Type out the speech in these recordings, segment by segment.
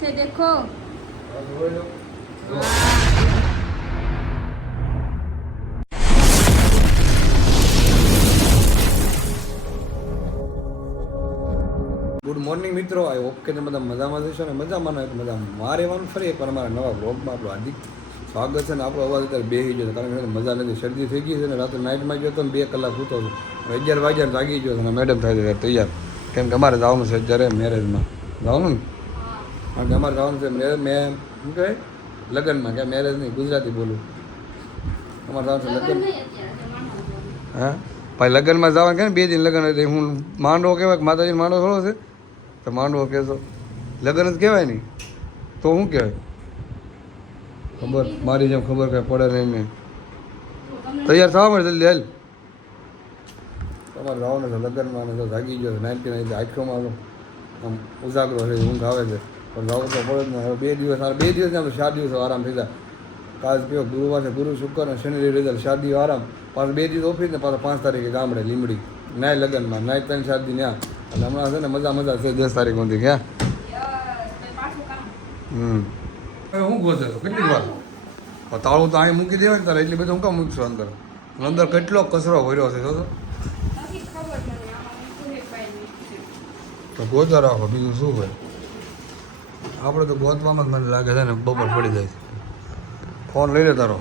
थे देखो। Good morning મિત્રો, આઈ હોપ કે તમે બધા મજામાં જશો ને મજામાં ને મજા મારે રહેવાનું ફરી એકવાર અમારા નવા બ્લોગમાં આપણું હાર્દિક સ્વાગત છે ને આપણો અવાજ અત્યારે બેસી ગયો છે કારણ કે મજા નથી, શરદી થઈ ગઈ છે ને રાત્રે નાઇટમાં ગયો તો ને 2 કલાક સૂતો હતો, 11 વાગ્યા જાગી ગયો છે ને મેડમ થાય છે તૈયાર કેમ કે અમારે જવાનું છે જ્યારે મેરેજમાં જવાનું ને કારણ કે અમારે જવાનું છે મેં શું કહે લગ્નમાં કે મેરેજ નહીં ગુજરાતી બોલું અમારે જવાનું છે લગ્ન. હા ભાઈ લગ્નમાં જવાનું કે ને 2 દિન લગ્ન હોય હું માંડવો કહેવાય કે માતાજીનો માંડવો થોડો છે તો માંડવો કહેશો લગ્ન જ કહેવાય નહીં તો શું કહેવાય ખબર મારી જેમ ખબર કંઈ પડે નહીં ને તૈયાર થવા મળે જલ્દી હાલ તમારે જવાનું છે લગ્નમાં ને તો જાગી ગયો છે 99 આંખોમાં આમ ઉજાગરો છે ઊંઘ આવે છે પણ જવું તો પડે જ ને હવે 2 દિવસ આપણે 4 દિવસ આરામ થઈ જાય કાલ કયો ગુરુવાર છે ગુરુ શુક્ર અને શનિ રિઝલ્ટ 4 દિવસ આરામ પાછું 2 દિવસ ઓફિસ ને પાછા 5 તારીખે ગામડે લીમડી નાય લગ્નમાં નાય 3-4 દિન ત્યાં એટલે હમણાં છે ને મજા છે 10 તારીખ સુધી ક્યાં હું ગોતે કેટલી વાર તાળું તો અહીં મૂકી દેવાય ને તારે એટલી બધું હું કામ મૂકશો અંદર અંદર કેટલો કચરો ભર્યો છે તો ગોતા રાખો બીજું શું હોય આપણે તો ગોતવામાં જ મને લાગે છે ને બપોર પડી જાય ફોન લઈ લે તારો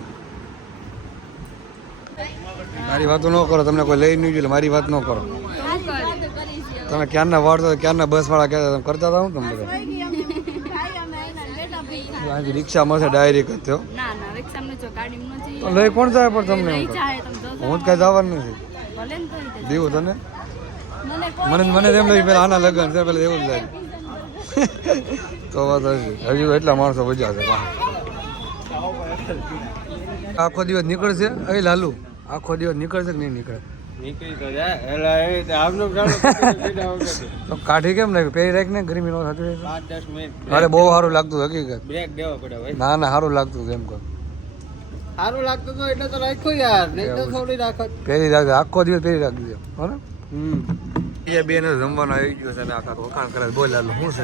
મારી વાતો ન કરો તમને કોઈ લઈ નહીં જોઈએ મારી વાત ન કરો તમે ક્યારના વાળતો ક્યારના બસવાળા કહેતા તમે કરતા હતા હું તમે બધા અહીંથી રિક્ષા મળશે ડાયરેક્ટ જ થયો લઈ કોણ જાય પણ તમને હું જ કાંઈ જવાનું નથી દેવું તને મને એમ લાગ્યું પેલા આના લગ્ન છે પેલા એવું જ લાગે તો વાત હજુ એટલા માણસો બજ્યા છે આખો દિવસ નીકળશે અહીં લાલુ આખો દિવસ નીકળશે કે નહીં નીકળે તો કાઠી કેમ લાગ્યું પહેરી રાખ ને ગરમી નો થતી અરે બહુ સારું લાગતું હકીકત ના સારું લાગતું એમ કહો સારું લાગતું તો એટલે તો રાખ્યો યાર નહીં તો થોડી રાખો પહેરી રાખજો આખો દિવસ પહેરી રાખજો હો ને બીજા બેન જમવાનું આવી ગયો છે ને આખા વખાણ કરે બોલ લાલો શું છે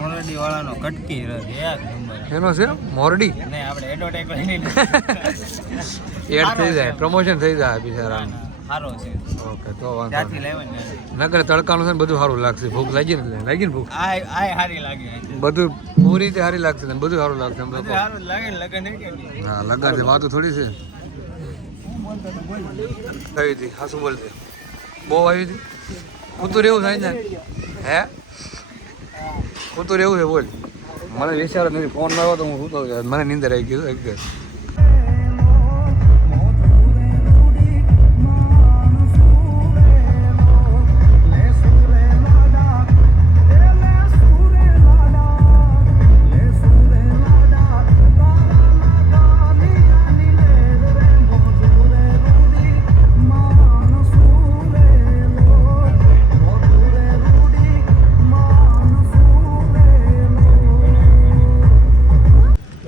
મોરડી વાળાનો કટકી એક નંબર એનો છે મોરડી નહીં આપણે એડવર્ટાઈઝ લઈને એડ થઈ જાય પ્રમોશન થઈ જાય બિચારા સારો છે ઓકે તો વાંધો ત્યાંથી લેવાનું નગર તડકાનું છે ને બધું સારું લાગશે ભૂખ લાગી ને ભૂખ આ સારી લાગે બધું પૂરી રીતે સારી લાગશે ને બધું સારું લાગશે સારું લાગે ને લગન નહીં કે હા લગન છે વાતો થોડી છે આવી હતી હા શું બોલશે બહુ આવી હતી હું તો રહેવું થાય ને હે હું તો રહેવું છે બોલ મને વિચાર નથી ફોન આવ્યો તો હું શું તો મને નીંદર આવી ગયું એકદમ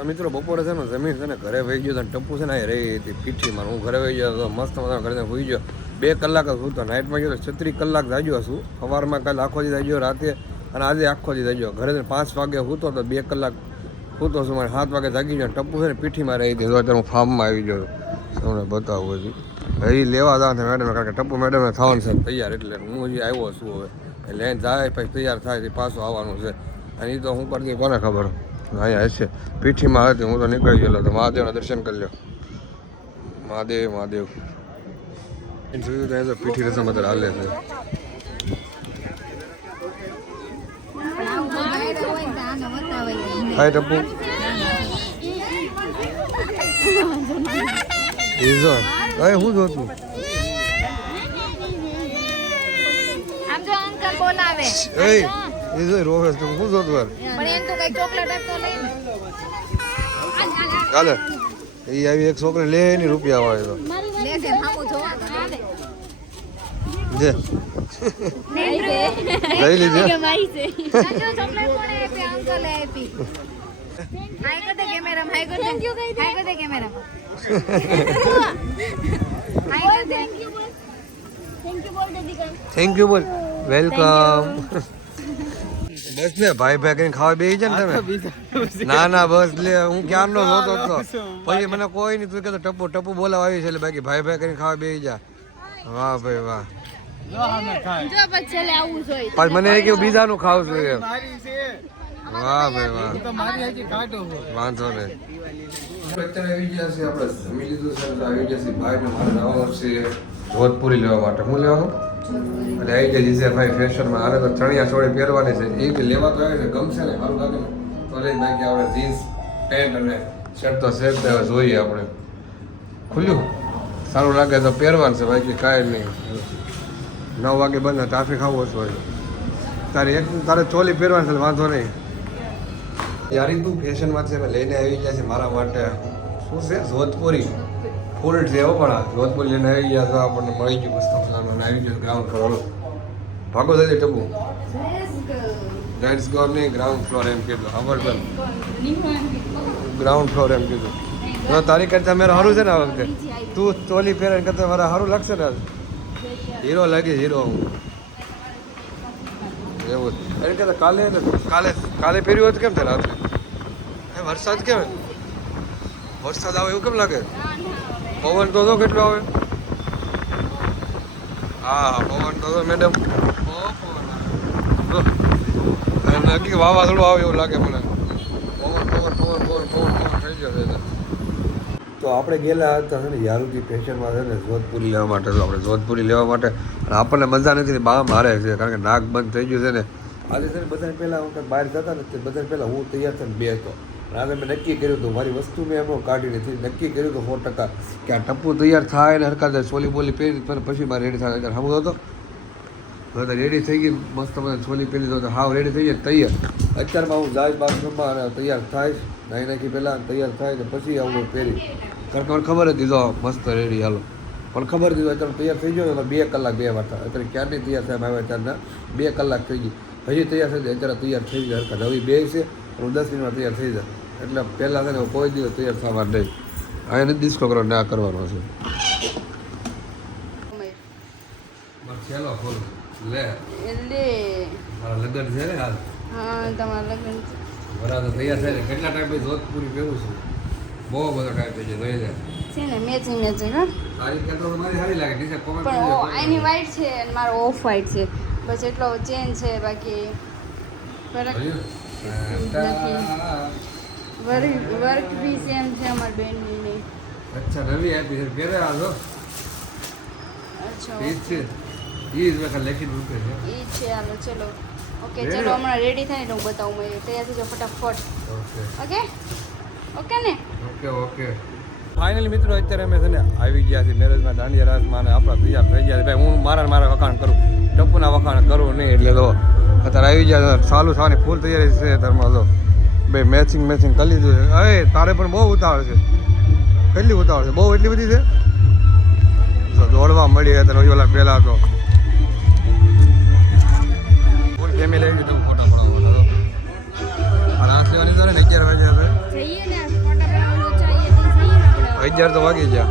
મિત્રો બપોરે છે ને જમીન છે ને ઘરે વહી ગયો અને ટપ્પુ છે ને એ રહી હતી પીઠીમાં હું ઘરે વહી ગયો તો મસ્ત મજા ઘરે હોઈ ગયો 2 કલાક જ સૂતો નાઇટમાં ગયો 36 કલાક જાગ્યો છું સવારમાં કાલે આખો દી જાગ્યો રાતે અને આજે આખો દી જાગ્યો ઘરે 5 વાગે સૂતો તો 2 કલાક સૂતો છું મારે 7 વાગે જાગી ગયો ટપ્પુ છે ને પીઠીમાં રહી હતી તો અત્યારે હું ફાર્મમાં આવી ગયો તમને બતાવું હજી હજી લેવા જવાનું છે મેડમ કારણ કે ટપ્પુ મેડમને થવાનું છે તૈયાર એટલે હું હજી આવ્યો છું હવે લઈને જાય પછી તૈયાર થાય પાછું આવવાનું છે અને એ તો હું કરતી કોને ખબર અહીંયા હશે પીઠીમાં હતી હું તો નીકળી ગયેલો તો મહાદેવના દર્શન કરી લ્યો મહાદેવ જોયું ત્યાં તો પીઠી રસમ અત્યારે હાલે છે હાય ટપ્પુ ઈઝો અરે હું જોતું બોલાવે એ જોઈ રોવે તું શું જોતું યાર પણ એમ તો કઈ ચોકલેટ આપતો લઈ ને ચાલે એ આવી એક છોકરી લે એની રૂપિયા વાળે તો લે છે હામો જોવા આવે જે લઈ લીધે કે માઈ છે સાચો ચોકલેટ કોણે આપી અંકલ આપી હાય કદે કેમેરા હાય કદે કેમેરા હાય કદે થેન્ક યુ બોલ દીદી થેન્ક યુ બોલ વેલકમ બસ ને ભાઈ ભાઈ કરીને ખાવા બેસી જાય ને તમે ના ના બસ લે હું ક્યારનો જોતો હતો પછી મને કોઈ નહીં તું કહેતો ટપુ ટપુ બોલાવા આવી છે એટલે બાકી ભાઈ ભાઈ કરીને ખાવા બેસી જા વાહ ભાઈ વાહ જો પછી છેલ્લે આવું જોઈએ પણ મને એ કેવું બીજાનું ખાવું છું એમ મારી છે વાહ ભાઈ વાહ તો મારી હજી કાઢો વાંધો નહીં અત્યારે આવી ગયા છે આપણે જમી લીધું છે એટલે આવી ગયા છે ભાઈ ને મારે જવાનું છે જોધપુરી લેવા માટે હું લેવાનું એટલે આવી ગયા જીજે ભાઈ ફેશનમાં આને તો ચણિયા ચોળી પહેરવાની છે એ કે લેવા તો આવે છે ગમશે ને સારું લાગે ને તો લઈ બાકી આપણે જીન્સ પેન્ટ અને શર્ટ તો સેટ હવે જોઈએ આપણે ખુલ્યું સારું લાગે તો પહેરવાનું છે બાકી કાંઈ નહીં 9 વાગે બંધ ટ્રાફિક આવું હતું તારે ચોલી પહેરવાની છે વાંધો નહીં યાર તું ફેશનમાં છે લઈને આવી ગયા છે મારા માટે શું છે જોધપુરી ફૂલ છે એવો પણ જોધપુરી લઈને આવી ગયા તો આપણને મળી ગયું મસ્ત મજાનું અને આવી ગયું ગ્રાઉન્ડ ફ્લોર ભાગો જલ્દી ટપુ લેટ્સ ગો નહીં ગ્રાઉન્ડ ફ્લોર એમ કીધું ખબર પણ ગ્રાઉન્ડ ફ્લોર એમ કીધું તો તારી કરતાં મારે સારું છે ને આ વખતે તું ચોલી પહેરે કરતાં મારે સારું લાગશે ને હીરો લાગે હીરો હું એવું એમ કે કાલે કાલે પહેર્યું હતું કેમ થાય રાત્રે વરસાદ કેમ વરસાદ આવે એવું કેમ લાગે પવન તો કેટલો આવે હા પવન તો મેડમ નક્કી વાવાઝોડું આવે એવું લાગે મને પવન થઈ જશે તો આપણે ગયેલા હતા છે ને યારુજી ફેશનમાં છે ને જોધપુરી લેવા માટે તો આપણે જોધપુરી લેવા માટે અને આપણને મજા નથી બા મારે છે કારણ કે નાક બંધ થઈ ગયું છે ને આજે છે ને બધાને પહેલાં હું બહાર જતા ને તે બધાને પહેલાં હું તૈયાર થઈને બે હતો અને આજે મેં નક્કી કર્યું હતું મારી વસ્તુ મેં એમનો કાઢી નથી નક્કી કર્યું હતું 100% કે આ ટપ્પુ તૈયાર થાય ને હરકા ચોલી બોલી પહેરી પછી મારે રેડી થાય સમજો હતો રેડી થઈ ગઈ મસ્ત મને છોલી પહેરી દો તો હાવ રેડી થઈ જાય તૈયાર અત્યારમાં હું જાય બાથરૂમમાં અને તૈયાર થાય નાહી નાખી પહેલાં તૈયાર થાય ને પછી આવું પહેરી કારણ કે મને ખબર હતી જો મસ્ત રેડી હાલો પણ ખબર હતી અત્યારે તૈયાર થઈ ગયો 2 કલાક 2 વાર થાય અત્યારે ક્યારની તૈયાર થાય આવ્યા અત્યારના 2 કલાક થઈ ગઈ હજી તૈયાર થઈ જાય અત્યારે તૈયાર થઈ જાય હરકા નવી 2 છે હું 10 મિનિટમાં તૈયાર થઈ જાય એટલે પહેલાં છે ને કોઈ દિવસ તૈયાર થવા નહીં આ એને ડિસ્કો કરો ના કરવાનો છે ચાલો ખોલો લે મારા લગ્ન છે ને હાલ હા તમારા લગ્ન બરાબર તૈયાર થાય ને કેટલા ટાઈમ પછી જોધપુરી પહેરું છું બહુ બધો ટાઈમ થઈ જાય લઈ જાય છે ને મેચિંગ હા તારી કહેતો તો મારી સારી લાગે ટીશર્ટ કોમેન્ટ પણ આની વ્હાઈટ છે અને મારો ઓફ વ્હાઈટ છે બસ એટલો ચેન્જ છે બાકી ફરક વર્ક બી સેમ છે અમારી બેનની નહીં અચ્છા નવી આપી છે પહેરે આવો અચ્છા એ છે એ જ મેં લખી મૂકે છે એ છે હાલો ચલો ઓકે ચલો હમણાં રેડી થાય ને હું બતાવું મેં તૈયાર થઈ જાઓ ફટાફટ ઓકે ઓકે ઓકે ને ઓકે ફાઇનલી મિત્રો અત્યારે અમે છે ને આવી ગયા છીએ મેરેજમાં દાંડિયા રાસમાં અને આપણા તૈયાર થઈ ગયા ભાઈ હું મારા વખાણ કરું ટપુના વખાણ કરું નહીં એટલે તો અત્યારે આવી ગયા ચાલુ થવાની ફૂલ તૈયારી છે અત્યારમાં તો ભાઈ મેચિંગ કરી લીધું છે અરે તારે પણ બહુ ઉતાવળ છે કેટલી ઉતાવળ છે બહુ એટલી બધી છે દોડવા મળી અત્યારે ઓલા પહેલાં તો ફૂલ ફેમિલી આવી ગયું ફોટા પડાવવા તો રાત લેવાની તો ને 11 વાગ્યા હવે જઈએ ને ફોટા પડાવવાનું ચાહીએ તો જઈએ ને આપણે 11 તો વાગી ગયા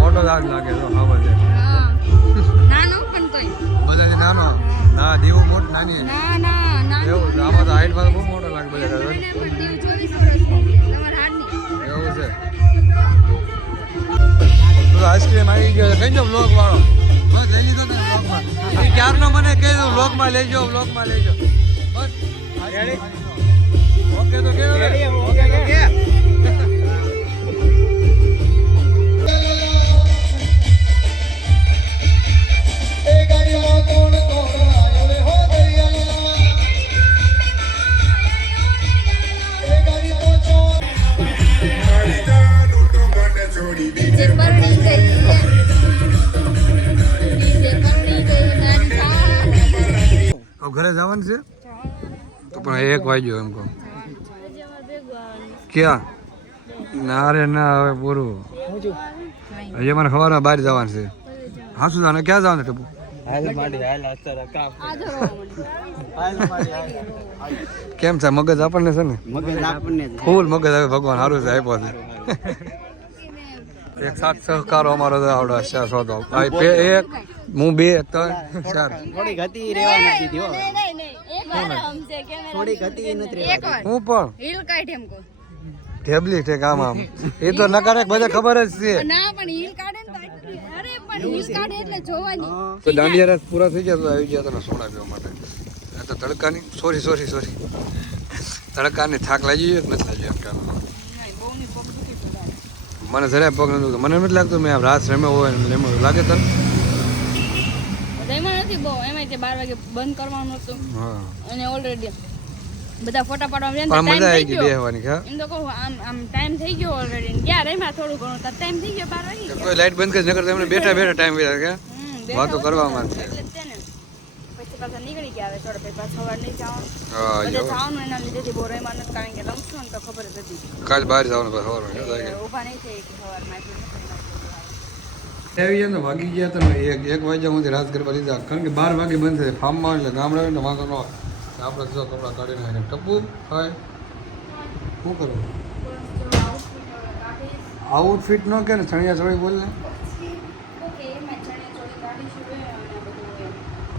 મોટો દાગ લાગે તો હા બધે હા નાનો પણ કોઈ બધાથી નાનો ના દેવું મોટું નાની ના એવું છે આમાં તો હાઈટમાં તો બહુ મોટો લાગે બધા પણ દીવ 24 વર્ષની તમારા હાડની એવું છે તો આઈસ્ક્રીમ આવી ગયો છે કઈ દો બ્લોગ વાળો બસ લઈ લીધો તને બ્લોગમાં એ ક્યારનો મને કહી દઉં બ્લોગમાં લેજો બસ ઓકે તો કેવું ઓકે ઘરે જવાનું છે તો પણ 1 વાગ્યો એમ કહું ક્યાં ના રે ના હવે પૂરું હજી મને ખબર બહાર જવાનું છે હા શું જાણે ક્યાં જવાનું ટપુ કેમ છે મગજ આપણને છે ને ફૂલ મગજ હવે ભગવાન સારું છે આપ્યો છે એક સાથ સહકારો અમારો તો આવડે છે સોતો એક હું 2 3 4 થોડી ગતિ રહેવા નથી દીધો हमसे कैमरा થોડીક હતી એ નથી एक और હું પણ हील काट हमको ટેબલી છે કામ આમ એ તો નકારે બધા ખબર જ છે ના પણ હીલ કાઢે ને તો અરે પણ હીલ કાઢે એટલે જોવાની તો દાંડિયા રાત પૂરા થઈ ગયા તો આવી ગયા તને સોડા પીવા માટે આ તો તડકાની સોરી તડકાની થાક લાગી ગયો કે નથી લાગ્યો એમ કહેવાનું. મને જરાય પગ નથી દુખતો. મને એમ નથી લાગતું મેં આ રાત રમ્યો હોય ને એમ લાગે તને એમાં નથી બહુ એમાં તે 12 વાગે બંધ કરવાનું હતું હા અને ઓલરેડી બધા ફોટા પાડવા પણ મજા આવી ગઈ ટાઈમ બેહવાની હા એમ તો કહું આમ ટાઈમ થઈ ગયો ઓલરેડી ક્યાં એમાં થોડું ઘણું તો ટાઈમ થઈ ગયો 12 વાગે કોઈ લાઈટ બંધ કરી નકર તો એમને બેઠા ટાઈમ વીતા કે વાતો કરવામાં છે એટલે જ છે ને પછી પાછા નીકળી ગયા હવે થોડા પછી પાછા સવાર નહીં જવાનું હા બધે જવાનું એના લીધેથી બહુ રહેવાનું નથી કારણ કે રમશું ને તો ખબર જ હતી કાલ બહાર જવાનું પછી સવારમાં યાદ આવી ગયું. ઊભા નહીં થઈ કે સવારમાં એટલું નથી આવી ગયા ને વાગી ગયા તો એક વાગ્યા સુધી રાત ગરબા લીધા કારણ કે 12 વાગે બંધ થાય ફાર્મમાં એટલે ગામડા હોય ને વાંધો ન આવે આપણે જો કપડાં કાઢીને આવીને ટપુ હોય શું કરવું આઉટફિટ ન કે ને ચણિયા ચોળી બોલ ને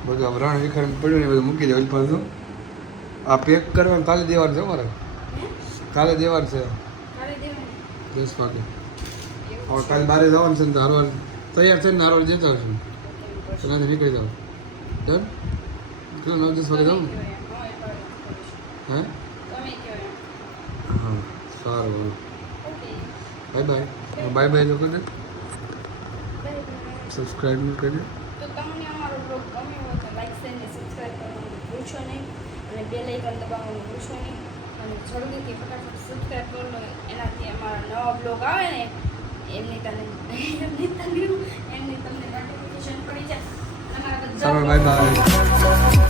બધું આ રણ વિખર પડ્યું ને બધું મૂકી દે ઓલી પાછું આ પેક કરવાનું કાલે દેવાનું છે અમારે કાલે દેવાનું છે 10 વાગે હવે કાલે બારે જવાનું છે ને તો હારવાર તૈયાર થઈને હારવાર જતા હશું ત્યાંથી નીકળી જાવ ડન કેટલા 9-10 વાગે જાઉં હે હા સારું બાય તો કરી સબસ્ક્રાઈબ ન કરી તો તમને અમારો બ્લોગ ગમ્યો હોય તો લાઈક શેર અને સબસ્ક્રાઇબ કરવાનું ભૂલશો નહીં અને બેલ આઇકન દબાવવાનું ભૂલશો નહીં અને જલ્દીથી ફટાફટ સબસ્ક્રાઇબ કરી લો એનાથી અમારા નવા બ્લોગ આવે ને એમની તમને નોટિફિકેશન પડી જાય. સારું બાય